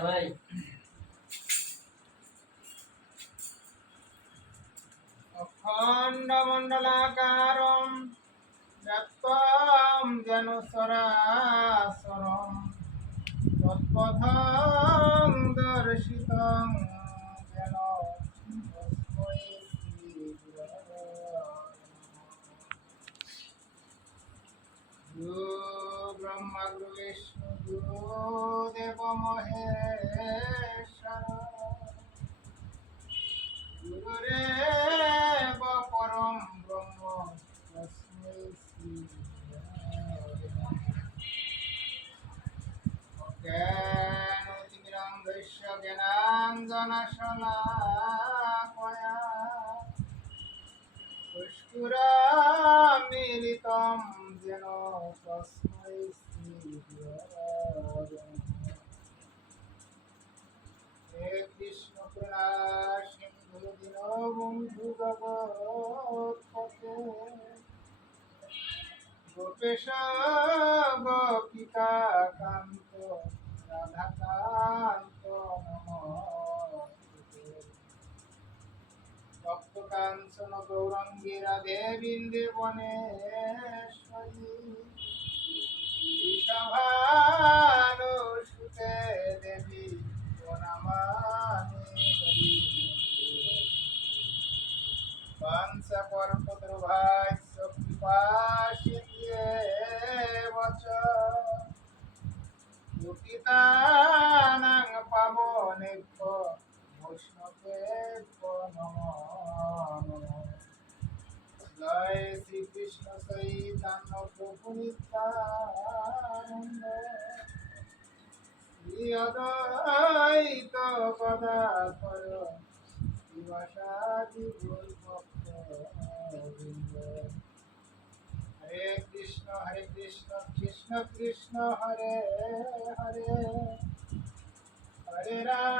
ভাই অখণ্ডমণ্ডলাকারম ব্যক্তম যেন সরাসরম ব্রহ্মা গুরু বিষ্ণু গুরু দেব মহেশ্বর গুরুরেব পরম ব্রহ্ম তস্मै শ্রী গুরবে যেন নমঃ হে কৃষ্ণ করুণা সিন্ধু দীনবন্ধু জগৎপতে গোপেশ গোপিকা কান্ত রাধাকান্ত ভক্ত কাঞ্চন গৌরঙ্গী রাধে বৃন্দে বনেশ্বরী বিষভানু সুতে দেবী বৈষ্ণবেভ্য নমো নমঃ। জয় শ্রীকৃষ্ণ চৈতন্য প্রভু নিত্যানন্দ। শ্রী অদ্বৈত গদাধর শিবাসাদি ভক্ত হরে কৃষ্ণ হরে কৃষ্ণ কৃষ্ণ কৃষ্ণ, হরে হরে। হরে রাম।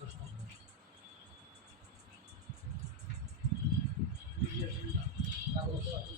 Thank you.